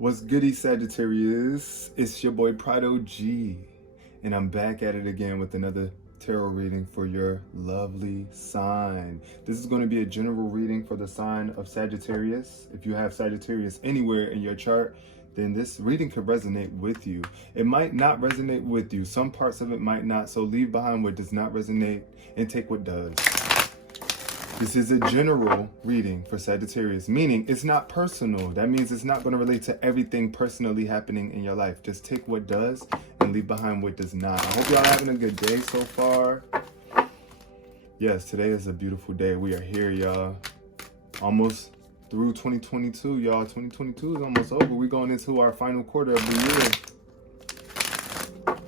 What's goody, Sagittarius? It's your boy Prado G, and I'm back at it again with another tarot reading for your lovely sign. This is going to be a general reading for the sign of Sagittarius. If you have Sagittarius anywhere in your chart, then this reading could resonate with you. It might not resonate with you. Some parts of it might not, so leave behind what does not resonate and take what does. This is a general reading for Sagittarius, meaning it's not personal. That means it's not going to relate to everything personally happening in your life. Just take what does and leave behind what does not. I hope y'all having a good day so far. Yes, today is a beautiful day. We are here, y'all. Almost through 2022, y'all. 2022 is almost over. We're going into our final quarter of the year.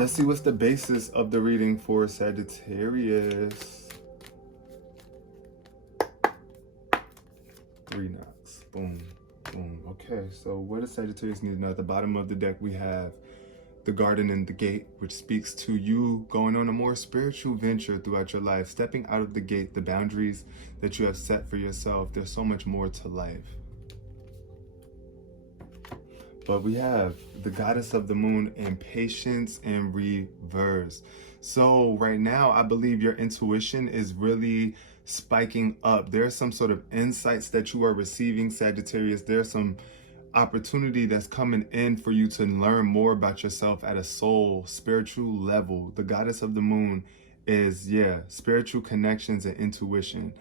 Let's see what's the basis of the reading for Sagittarius. 3 knocks. Boom, boom. Okay, so what does Sagittarius need to know? At the bottom of the deck, we have the garden and the gate, which speaks to you going on a more spiritual venture throughout your life, stepping out of the gate, the boundaries that you have set for yourself. There's so much more to life. But we have the goddess of the moon and patience in reverse. So right now, I believe your intuition is really spiking up. There's some sort of insights that you are receiving, Sagittarius. There's some opportunity that's coming in for you to learn more about yourself at a soul, spiritual level. The goddess of the moon is, spiritual connections and intuition.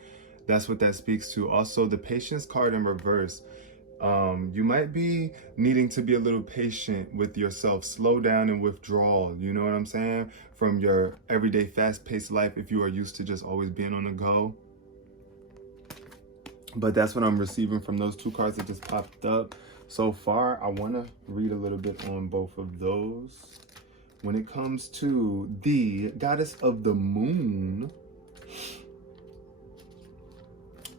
That's what that speaks to. Also, the patience card in reverse. You might be needing to be a little patient with yourself, slow down and withdraw, you know what I'm saying? From your everyday fast-paced life if you are used to just always being on the go. But that's what I'm receiving from those two cards that just popped up so far. I want to read a little bit on both of those. When it comes to the goddess of the moon,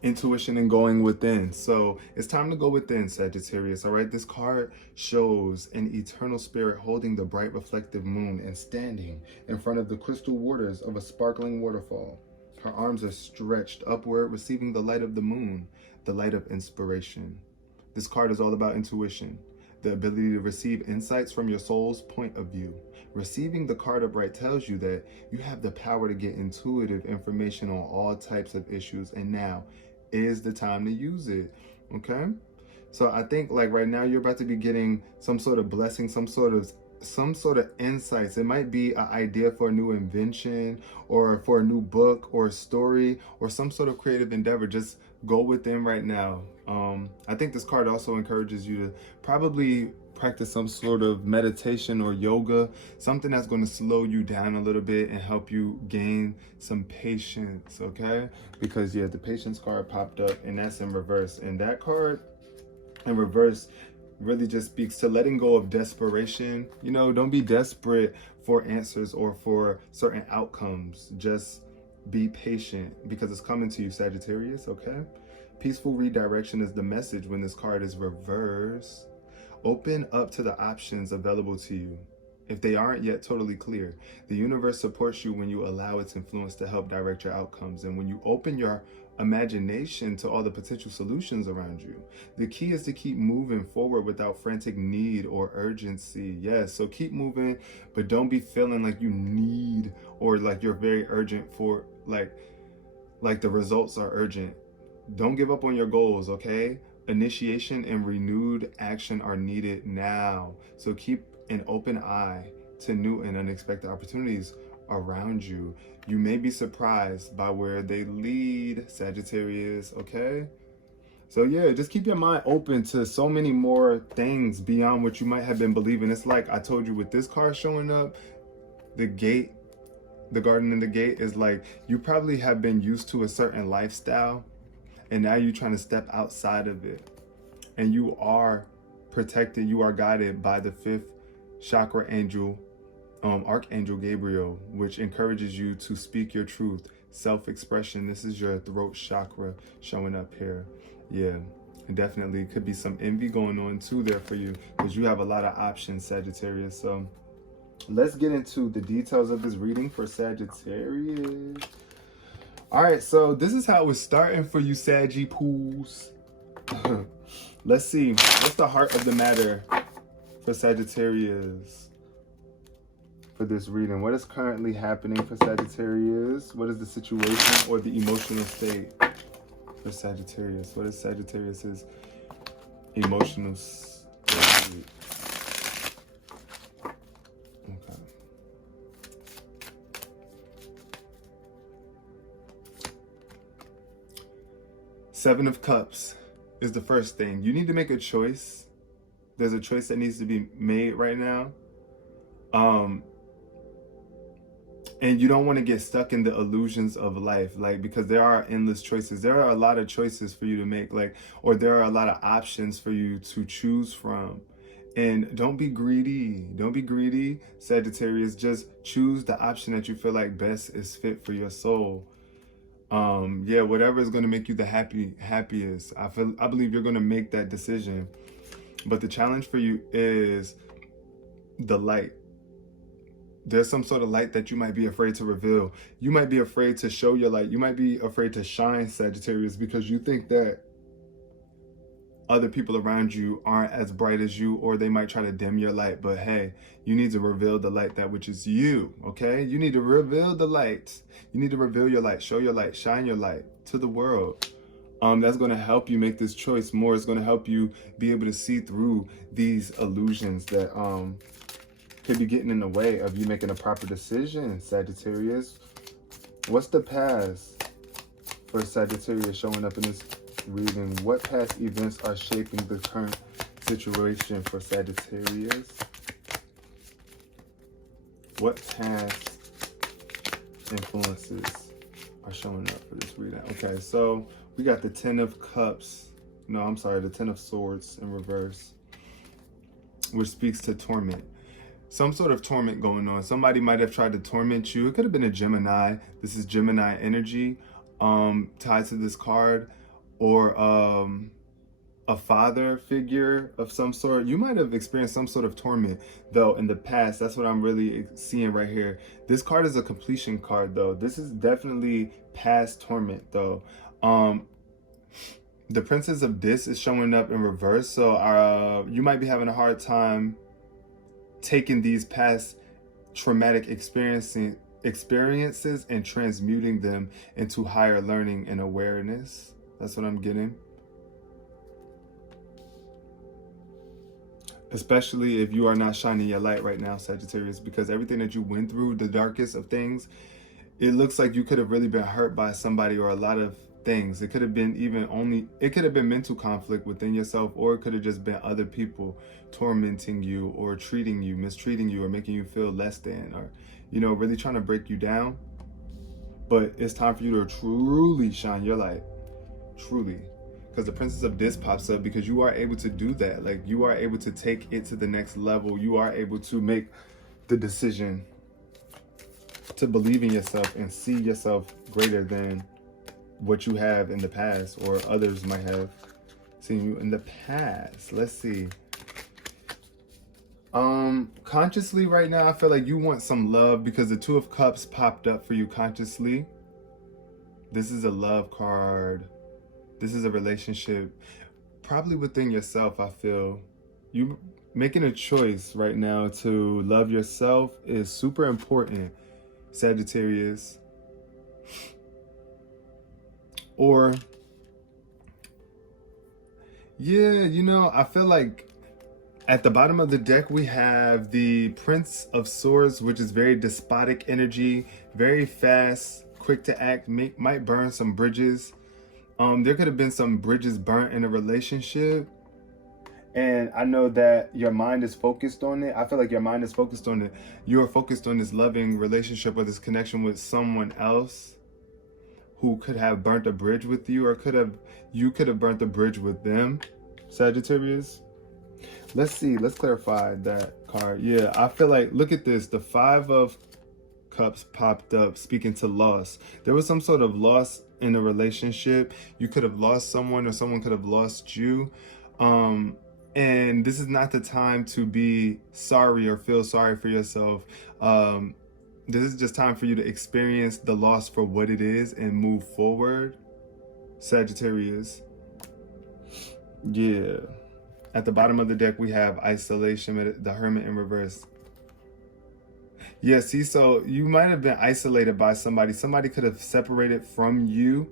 intuition and going within. So it's time to go within, Sagittarius. All right, this card shows an eternal spirit holding the bright reflective moon and standing in front of the crystal waters of a sparkling waterfall. Her arms are stretched upward, receiving the light of the moon, the light of inspiration. This card is all about intuition, the ability to receive insights from your soul's point of view. Receiving the card upright tells you that you have the power to get intuitive information on all types of issues, and now is the time to use it. Okay, so I think like right now you're about to be getting some sort of blessing, some sort of insights. It might be an idea for a new invention or for a new book or a story or some sort of creative endeavor. Just go within right now. I think this card also encourages you to probably practice some sort of meditation or yoga, something that's going to slow you down a little bit and help you gain some patience, okay? Because the patience card popped up and that's in reverse. And that card in reverse really just speaks to letting go of desperation. You know, don't be desperate for answers or for certain outcomes. Just be patient because it's coming to you, Sagittarius, okay? Peaceful redirection is the message when this card is reversed. Open up to the options available to you. If they aren't yet totally clear, the universe supports you when you allow its influence to help direct your outcomes. And when you open your imagination to all the potential solutions around you, the key is to keep moving forward without frantic need or urgency. Yes, so keep moving, but don't be feeling like you need or like you're very urgent for like the results are urgent. Don't give up on your goals, okay? Initiation and renewed action are needed now. So keep an open eye to new and unexpected opportunities around you. You may be surprised by where they lead, Sagittarius, okay? So just keep your mind open to so many more things beyond what you might have been believing. It's like I told you with this card showing up, the gate, the garden and the gate is like you probably have been used to a certain lifestyle and now you're trying to step outside of it. And you are protected, you are guided by the 5th chakra angel, Archangel Gabriel, which encourages you to speak your truth, self-expression. This is your throat chakra showing up here. And definitely could be some envy going on too there for you because you have a lot of options, Sagittarius. So let's get into the details of this reading for Sagittarius. All right, so this is how it's starting for you, Saggy Pools. Let's see, what's the heart of the matter for Sagittarius for this reading? What is currently happening for Sagittarius? What is the situation or the emotional state for Sagittarius? What is Sagittarius's emotional state? Okay. Seven of Cups is the first thing. You need to make a choice. There's a choice that needs to be made right now. And you don't want to get stuck in the illusions of life, like, because there are endless choices. There are a lot of choices for you to make, like, or there are a lot of options for you to choose from. And don't be greedy. Don't be greedy, Sagittarius. Just choose the option that you feel like best is fit for your soul. Yeah, whatever is going to make you the happiest. I believe you're going to make that decision. But the challenge for you is the light. There's some sort of light that you might be afraid to reveal. You might be afraid to show your light. You might be afraid to shine, Sagittarius, because you think that other people around you aren't as bright as you, or they might try to dim your light. But hey, you need to reveal the light, that which is you, okay? You need to reveal the light. You need to reveal your light, show your light, shine your light to the world. That's going to help you make this choice more. It's going to help you be able to see through these illusions that could be getting in the way of you making a proper decision, Sagittarius. What's the past for Sagittarius showing up in this reading? What past events are shaping the current situation for Sagittarius? What past influences are showing up for this reading? Okay, so we got the Ten of Cups. No, I'm sorry, the Ten of Swords in reverse, which speaks to torment. Some sort of torment going on. Somebody might have tried to torment you. It could have been a Gemini. This is Gemini energy tied to this card, or a father figure of some sort. You might have experienced some sort of torment, though, in the past. That's what I'm really seeing right here. This card is a completion card, though. This is definitely past torment, though. The Princess of Dis is showing up in reverse, so you might be having a hard time taking these past traumatic experiences and transmuting them into higher learning and awareness. That's what I'm getting. Especially if you are not shining your light right now, Sagittarius, because everything that you went through, the darkest of things, it looks like you could have really been hurt by somebody or a lot of things. It could have been it could have been mental conflict within yourself, or it could have just been other people tormenting you or mistreating you, or making you feel less than, or, really trying to break you down. But it's time for you to truly shine your light. Truly. Because the Princess of Dis pops up because you are able to do that. Like, you are able to take it to the next level. You are able to make the decision to believe in yourself and see yourself greater than what you have in the past, or others might have seen you in the past. Let's see. Consciously right now, I feel like you want some love because the Two of Cups popped up for you consciously. This is a love card. This is a relationship, probably within yourself. I feel you making a choice right now to love yourself is super important, Sagittarius. Or, yeah, I feel like at the bottom of the deck, we have the Prince of Swords, which is very despotic energy, very fast, quick to act, might burn some bridges. There could have been some bridges burnt in a relationship. And I know that your mind is focused on it. I feel like your mind is focused on it. You're focused on this loving relationship or this connection with someone else who could have burnt a bridge with you, or you could have burnt a bridge with them, Sagittarius. Let's see. Let's clarify that card. Yeah, I feel like, look at this. The Five of Cups popped up, speaking to loss. There was some sort of loss in a relationship. You could have lost someone, or someone could have lost you. And this is not the time to be sorry or feel sorry for yourself. This is just time for you to experience the loss for what it is and move forward, Sagittarius. Yeah. At the bottom of the deck, we have isolation, the Hermit in reverse. Yeah, see, so you might have been isolated by somebody. Somebody could have separated from you.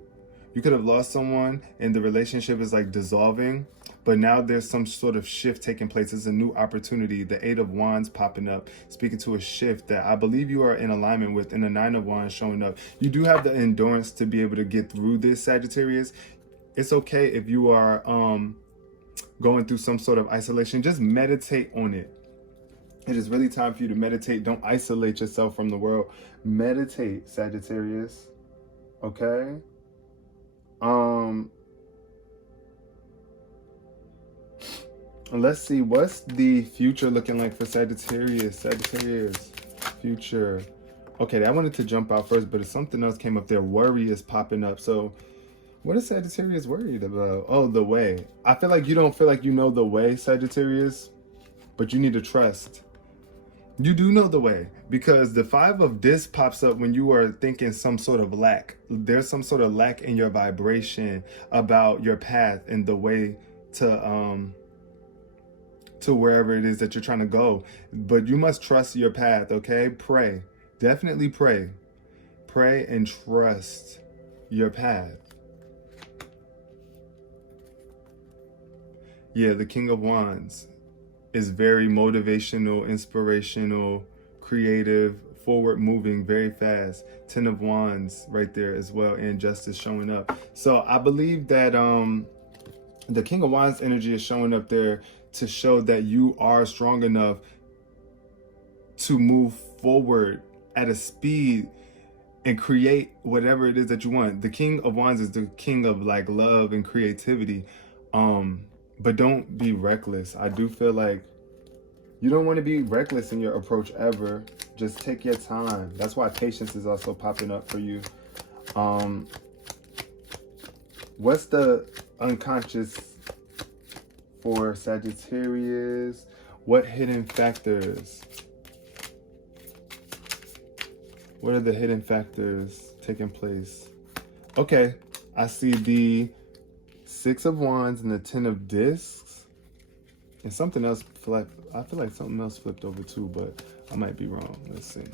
You could have lost someone and the relationship is like dissolving. But now there's some sort of shift taking place. It's a new opportunity. The Eight of Wands popping up, speaking to a shift that I believe you are in alignment with, and the Nine of Wands showing up. You do have the endurance to be able to get through this, Sagittarius. It's okay if you are going through some sort of isolation. Just meditate on it. It is really time for you to meditate. Don't isolate yourself from the world. Meditate, Sagittarius. Okay? Let's see, what's the future looking like for Sagittarius? Sagittarius, future. Okay, I wanted to jump out first, but something else came up there. Worry is popping up. So what is Sagittarius worried about? Oh, the way. I feel like you don't feel like you know the way, Sagittarius, but you need to trust. You do know the way, because the Five of Discs pops up when you are thinking some sort of lack. There's some sort of lack in your vibration about your path and the way to wherever it is that you're trying to go. But you must trust your path, okay? Pray. Definitely pray. Pray and trust your path. Yeah, the King of Wands is very motivational, inspirational, creative, forward moving, very fast. Ten of Wands right there as well, and Justice showing up. So I believe that the King of Wands energy is showing up there to show that you are strong enough to move forward at a speed and create whatever it is that you want. The King of Wands is the king of like love and creativity. But don't be reckless. I do feel like you don't want to be reckless in your approach ever. Just take your time. That's why patience is also popping up for you. What's the unconscious for Sagittarius? What hidden factors? What are the hidden factors taking place? Okay, I see the Six of Wands and the Ten of Discs. And something else flipped. I feel like something else flipped over too, but I might be wrong. Let's see.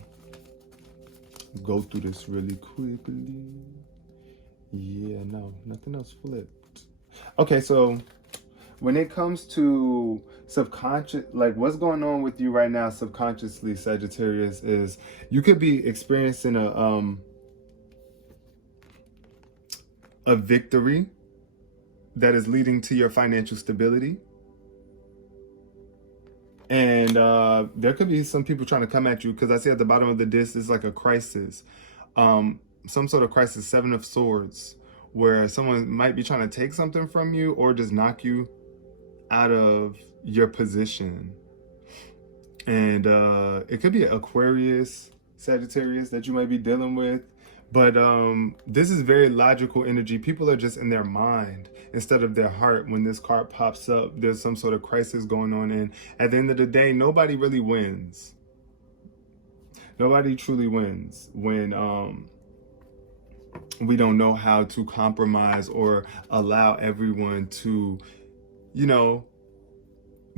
Go through this really quickly. Yeah, no, nothing else flipped. Okay, so when it comes to subconscious, like what's going on with you right now subconsciously, Sagittarius, is you could be experiencing a victory that is leading to your financial stability. And there could be some people trying to come at you, because I see at the bottom of the disc is like a crisis. Some sort of crisis, Seven of Swords, where someone might be trying to take something from you or just knock you out of your position. And it could be an Aquarius, Sagittarius that you might be dealing with. But this is very logical energy. People are just in their mind instead of their heart. When this card pops up, there's some sort of crisis going on. And at the end of the day, nobody really wins. Nobody truly wins when we don't know how to compromise or allow everyone to, you know,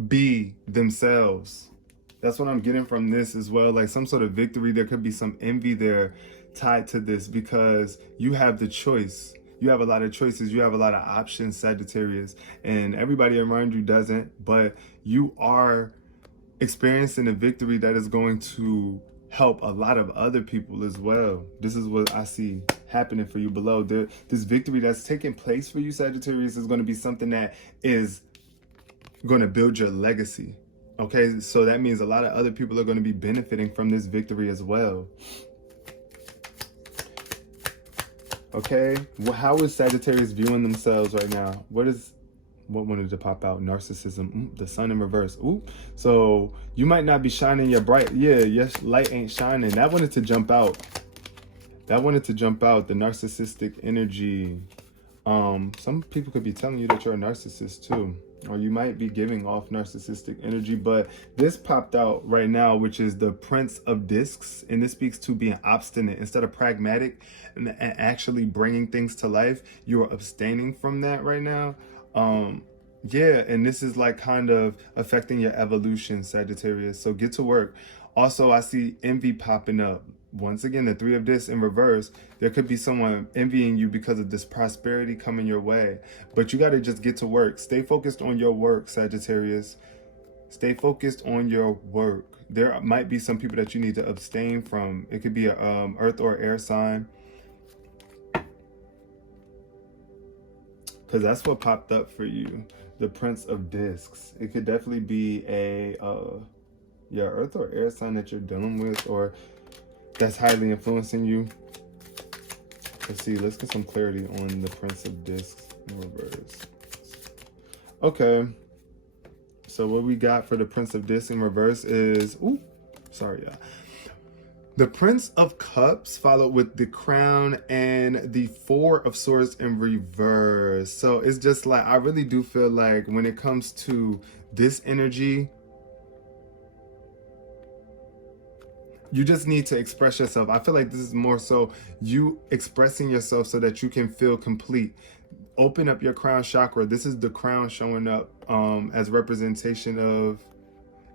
be themselves. That's what I'm getting from this as well. Like some sort of victory. There could be some envy there tied to this, because you have the choice. You have a lot of choices. You have a lot of options, Sagittarius, and everybody around you doesn't, but you are experiencing a victory that is going to help a lot of other people as well. This is what I see happening for you below. This victory that's taking place for you, Sagittarius, is going to be something that is going to build your legacy. Okay, so that means a lot of other people are going to be benefiting from this victory as well. Okay, well, how is Sagittarius viewing themselves right now? What wanted to pop out? Narcissism. The Sun in reverse. Ooh, so you might not be shining your bright. Yeah, yes, light ain't shining. That wanted to jump out. That wanted to jump out. The narcissistic energy. Some people could be telling you that you're a narcissist too, or you might be giving off narcissistic energy. But this popped out right now, which is the Prince of Discs, and this speaks to being obstinate instead of pragmatic and actually bringing things to life. You are abstaining from that right now. Yeah, and this is like kind of affecting your evolution, Sagittarius. So get to work. Also, I see envy popping up. Once again, the three of this in reverse. There could be someone envying you because of this prosperity coming your way. But you got to just get to work. Stay focused on your work, Sagittarius. Stay focused on your work. There might be some people that you need to abstain from. It could be a earth or air sign. Because that's what popped up for you. The Prince of Discs. It could definitely be a yeah, earth or air sign that you're dealing with, or that's highly influencing you. Let's see, let's get some clarity on the Prince of Discs in reverse. Okay. So what we got for the Prince of Discs in reverse is, ooh, sorry, y'all. The Prince of Cups followed with the Crown and the Four of Swords in reverse. So it's just like, I really do feel like when it comes to this energy, you just need to express yourself. I feel like this is more so you expressing yourself so that you can feel complete. Open up your crown chakra. This is the crown showing up as representation of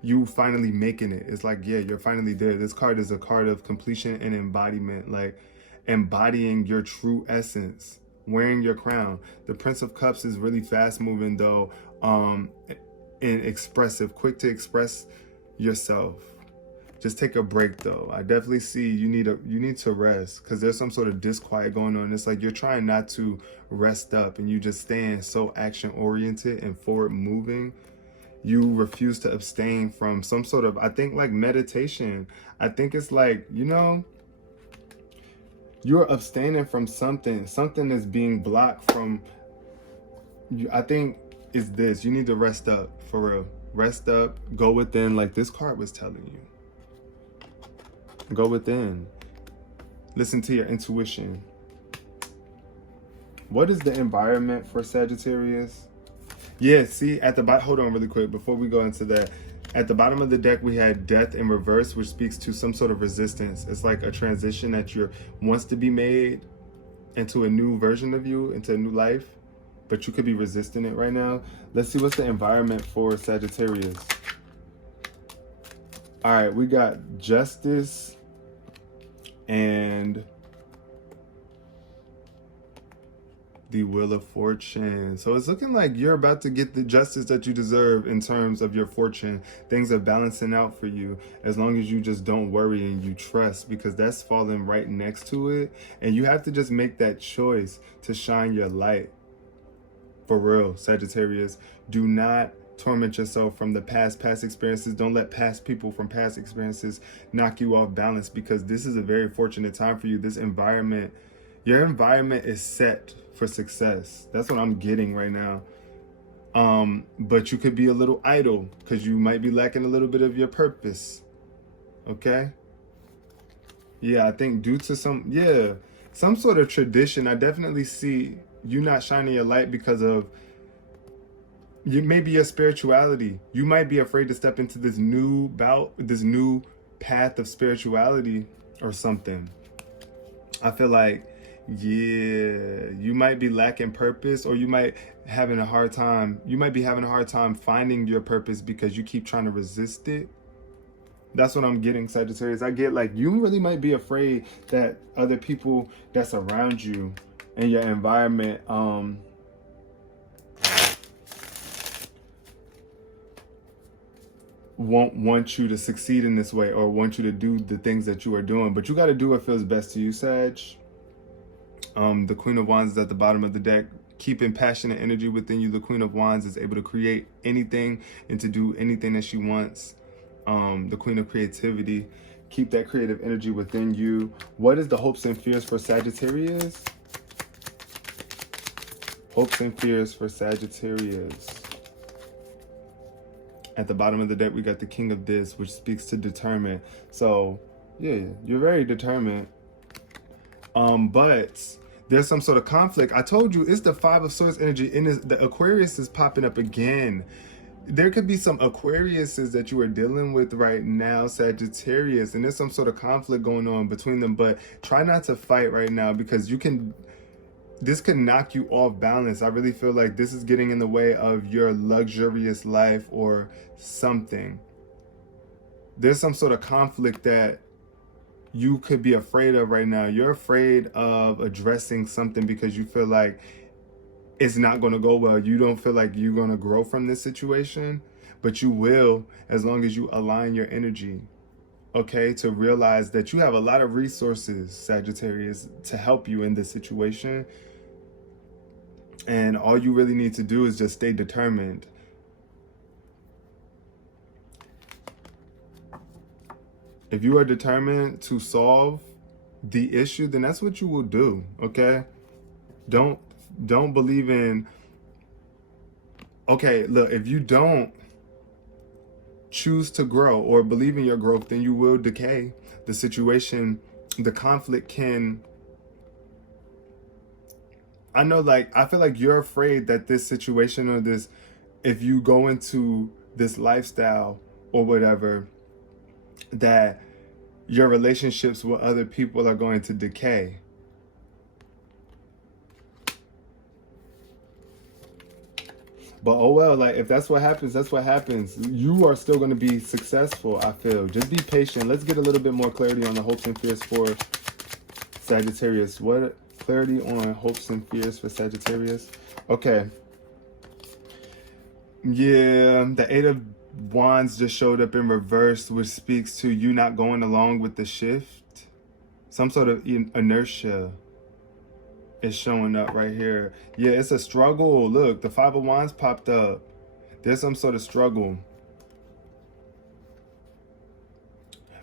you finally making it. It's like, yeah, you're finally there. This card is a card of completion and embodiment, like embodying your true essence, wearing your crown. The Prince of Cups is really fast moving though, and expressive, quick to express yourself. Just take a break though. I definitely see you need to rest, because there's some sort of disquiet going on. It's like you're trying not to rest up and you just staying so action oriented and forward moving. You refuse to abstain from some sort of, I think, like meditation. I think it's like, you know, you're abstaining from something. Something is being blocked from you. I think it's this. You need to rest up, for real. Rest up, go within, like this card was telling you. Go within. Listen to your intuition. What is the environment for Sagittarius? Yeah, see, at the bottom, hold on really quick before we go into that. At the bottom of the deck, we had Death in reverse, which speaks to some sort of resistance. It's like a transition that wants to be made into a new version of you, into a new life, but you could be resisting it right now. Let's see what's the environment for Sagittarius. All right, we got Justice and the Wheel of Fortune. So it's looking like you're about to get the justice that you deserve in terms of your fortune. Things are balancing out for you as long as you just don't worry and you trust, because that's falling right next to it. And you have to just make that choice to shine your light. For real, Sagittarius. Do not torment yourself from the past experiences. Don't let past people from past experiences knock you off balance, because this is a very fortunate time for you. This environment, your environment is set for success. That's what I'm getting right now. But you could be a little idle because you might be lacking a little bit of your purpose. Okay? Yeah, I think due to some sort of tradition, I definitely see you not shining your light because of maybe your spirituality. You might be afraid to step into this new path of spirituality or something. I feel like, yeah, you might be lacking purpose, or you might be having a hard time finding your purpose because you keep trying to resist it. That's what I'm getting, Sagittarius. I get like you really might be afraid that other people that's around you in your environment won't want you to succeed in this way, or want you to do the things that you are doing. But you got to do what feels best to you, Sag. The Queen of Wands is at the bottom of the deck. Keeping passionate energy within you. The Queen of Wands is able to create anything and to do anything that she wants. The Queen of Creativity. Keep that creative energy within you. What is the hopes and fears for Sagittarius? Hopes and fears for Sagittarius. At the bottom of the deck, we got the King of Discs, which speaks to determined. So, yeah, you're very determined. But there's some sort of conflict. I told you, it's the Five of Swords energy. The Aquarius is popping up again. There could be some Aquariuses that you are dealing with right now, Sagittarius, and there's some sort of conflict going on between them. But try not to fight right now, because you can this could knock you off balance. I really feel like this is getting in the way of your luxurious life or something. There's some sort of conflict that you could be afraid of right now. You're afraid of addressing something because you feel like it's not going to go well. You don't feel like you're going to grow from this situation, but you will as long as you align your energy, okay, to realize that you have a lot of resources, Sagittarius, to help you in this situation. And all you really need to do is just stay determined. If you are determined to solve the issue, then that's what you will do, okay? Don't believe in, okay, look, if you don't choose to grow or believe in your growth, then you will decay. The situation, the conflict can, I know, like, I feel like you're afraid that this situation or this, if you go into this lifestyle or whatever, that your relationships with other people are going to decay. But oh well, like, if that's what happens, that's what happens. You are still going to be successful, I feel. Just be patient. Let's get a little bit more clarity on the hopes and fears for Sagittarius. What clarity on hopes and fears for Sagittarius? Okay. Yeah, the Eight of Wands just showed up in reverse, which speaks to you not going along with the shift. Some sort of inertia is showing up right here. Yeah, it's a struggle. Look, the Five of Wands popped up. There's some sort of struggle.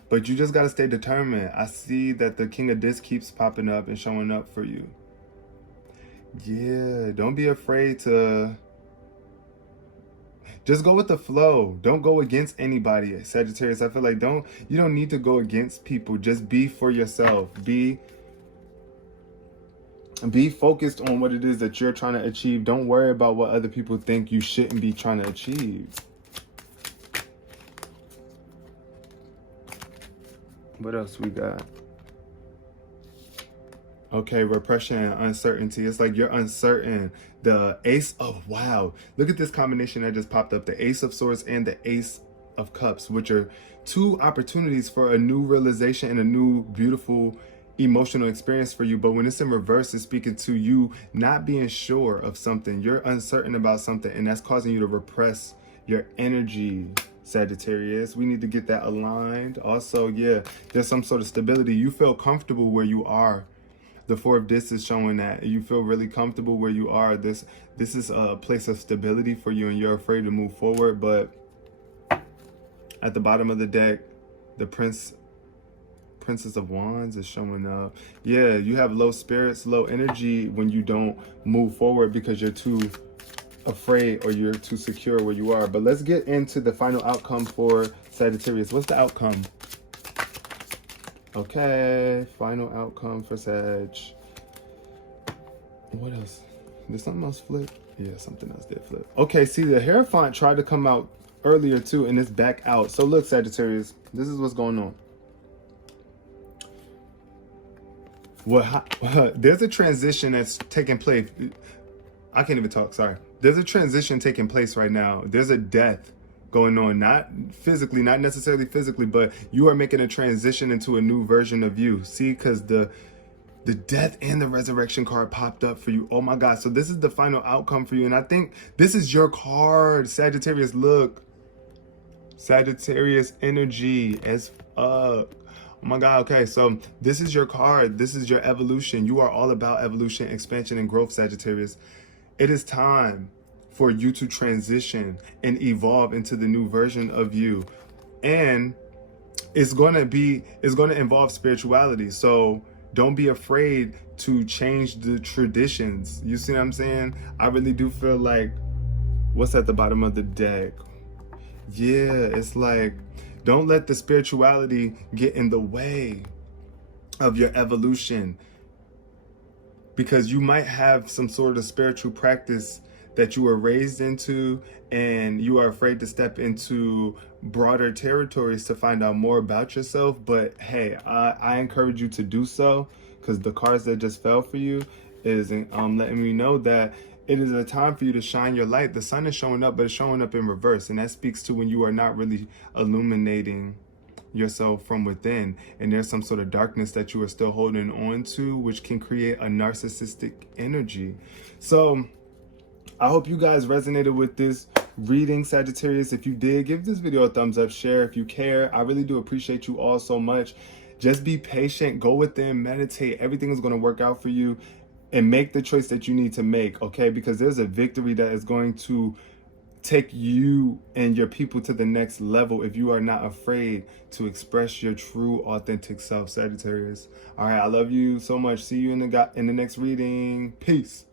But you just got to stay determined. I see that the King of Discs keeps popping up and showing up for you. Yeah, don't be afraid to just go with the flow. Don't go against anybody, Sagittarius. I feel like you don't need to go against people. Just be for yourself. Be focused on what it is that you're trying to achieve. Don't worry about what other people think you shouldn't be trying to achieve. What else we got? Okay, repression and uncertainty. It's like you're uncertain. The Ace of, wow. Look at this combination that just popped up. The Ace of Swords and the Ace of Cups, which are two opportunities for a new realization and a new beautiful emotional experience for you. But when it's in reverse, it's speaking to you not being sure of something. You're uncertain about something, and that's causing you to repress your energy, Sagittarius. We need to get that aligned. Also, yeah, there's some sort of stability. You feel comfortable where you are. The Four of Discs is showing that you feel really comfortable where you are. This is a place of stability for you, and you're afraid to move forward. But at the bottom of the deck, the Princess of Wands is showing up. Yeah, you have low spirits, low energy when you don't move forward because you're too afraid or you're too secure where you are. But let's get into the final outcome for Sagittarius. What's the outcome? Okay, final outcome for Sag. What else? Did something else flip? Yeah, something else did flip. Okay, see, the Hierophant tried to come out earlier too, and it's back out. So look, Sagittarius, this is what's going on. There's a transition that's taking place. I can't even talk, sorry. There's a transition taking place right now. There's a death going on, not physically, not necessarily physically, but you are making a transition into a new version of you. See, because the death and the resurrection card popped up for you. Oh my God. So this is the final outcome for you. And I think this is your card, Sagittarius. Look, Sagittarius energy as fuck. Oh my God. Okay. So this is your card. This is your evolution. You are all about evolution, expansion, and growth, Sagittarius. It is time for you to transition and evolve into the new version of you. And it's going to involve spirituality. So don't be afraid to change the traditions. You see what I'm saying? I really do feel like, what's at the bottom of the deck? Yeah, it's like, don't let the spirituality get in the way of your evolution, because you might have some sort of spiritual practice that you were raised into, and you are afraid to step into broader territories to find out more about yourself. But hey, I encourage you to do so, because the cards that just fell for you, is letting me know that it is a time for you to shine your light. The sun is showing up, but it's showing up in reverse. And that speaks to when you are not really illuminating yourself from within, and there's some sort of darkness that you are still holding on to, which can create a narcissistic energy. So I hope you guys resonated with this reading, Sagittarius. If you did, give this video a thumbs up, share if you care. I really do appreciate you all so much. Just be patient, go within, meditate. Everything is going to work out for you, and make the choice that you need to make, okay? Because there's a victory that is going to take you and your people to the next level if you are not afraid to express your true, authentic self, Sagittarius. All right, I love you so much. See you in the next reading. Peace.